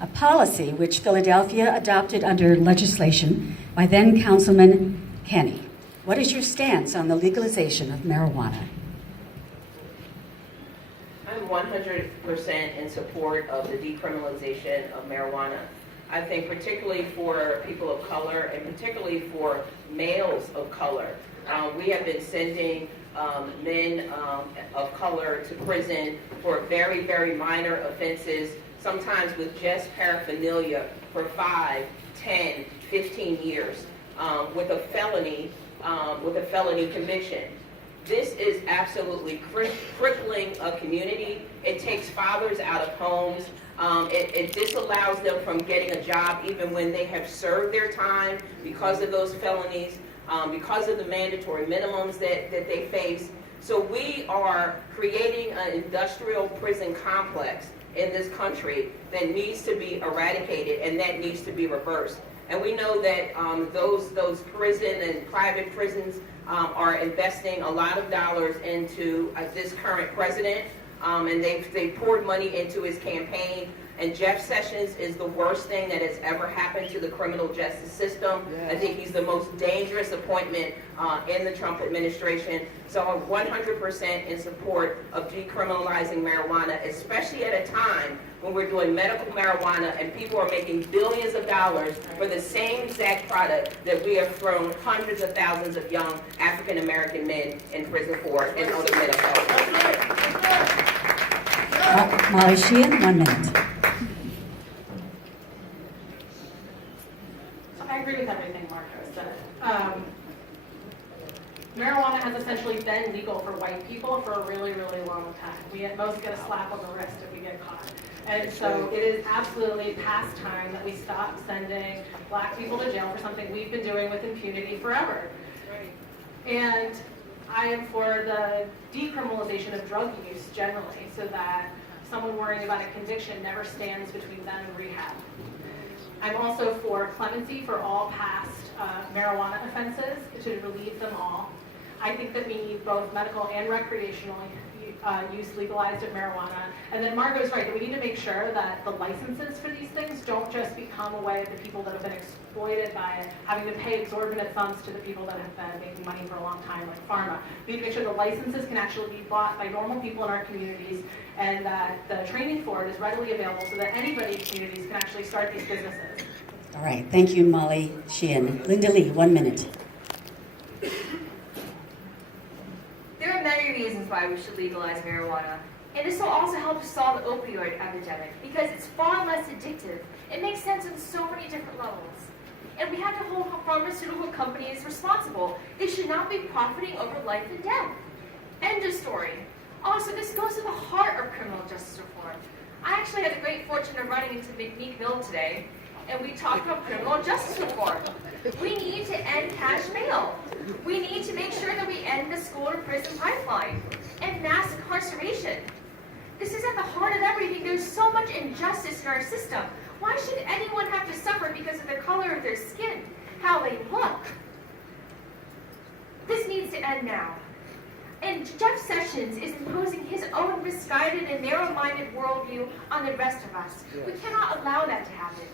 a policy which Philadelphia adopted under legislation by then Councilman Kenny. What is your stance on the legalization of marijuana? I'm 100% in support of the decriminalization of marijuana. I think particularly for people of color and particularly for males of color. We have been sending men of color to prison for very, very minor offenses, sometimes with just paraphernalia for 5, 10, 15 years with a felony conviction. This is absolutely crippling a community. It takes fathers out of homes. It disallows them from getting a job even when they have served their time because of those felonies, because of the mandatory minimums that they face. So we are creating an industrial prison complex in this country that needs to be eradicated and that needs to be reversed. And we know that those prison and private prisons are investing a lot of dollars into this current president, and they've poured money into his campaign. And Jeff Sessions is the worst thing that has ever happened to the criminal justice system. Yes. I think he's the most dangerous appointment in the Trump administration. So I'm 100% in support of decriminalizing marijuana, especially at a time when we're doing medical marijuana and people are making billions of dollars for the same exact product that we have thrown hundreds of thousands of young African American men in prison for in other medical. Molly Sheehan, 1 minute. I agree with everything Marco said. Marijuana has essentially been legal for white people for a really, really long time. We at most get a slap on the wrist if we get caught. And so it is absolutely past time that we stop sending black people to jail for something we've been doing with impunity forever. And I am for the decriminalization of drug use generally, so that someone worrying about a conviction never stands between them and rehab. I'm also for clemency for all past marijuana offenses, to relieve them all. I think that we need both medical and recreational use legalized of marijuana. And then Margot's right, that we need to make sure that the licenses for these things don't just become a way of the people that have been exploited by it, having to pay exorbitant sums to the people that have been making money for a long time, like pharma. We need to make sure the licenses can actually be bought by normal people in our communities, and that the training for it is readily available so that anybody in communities can actually start these businesses. All right, thank you, Molly Sheehan. Linda Lee, 1 minute. There are many reasons why we should legalize marijuana, and this will also help to solve the opioid epidemic because it's far less addictive. It makes sense on so many different levels. And we have to hold pharmaceutical companies responsible. They should not be profiting over life and death. End of story. Also, this goes to the heart of criminal justice reform. I actually had the great fortune of running into McMeek Mill today, and we talked about criminal justice reform. We need to end cash bail. We need to make sure that we end the school to prison pipeline and mass incarceration. This is at the heart of everything. There's so much injustice in our system. Why should anyone have to suffer because of the color of their skin, how they look? This needs to end now. And Jeff Sessions is imposing his own misguided and narrow-minded worldview on the rest of us. We cannot allow that to happen.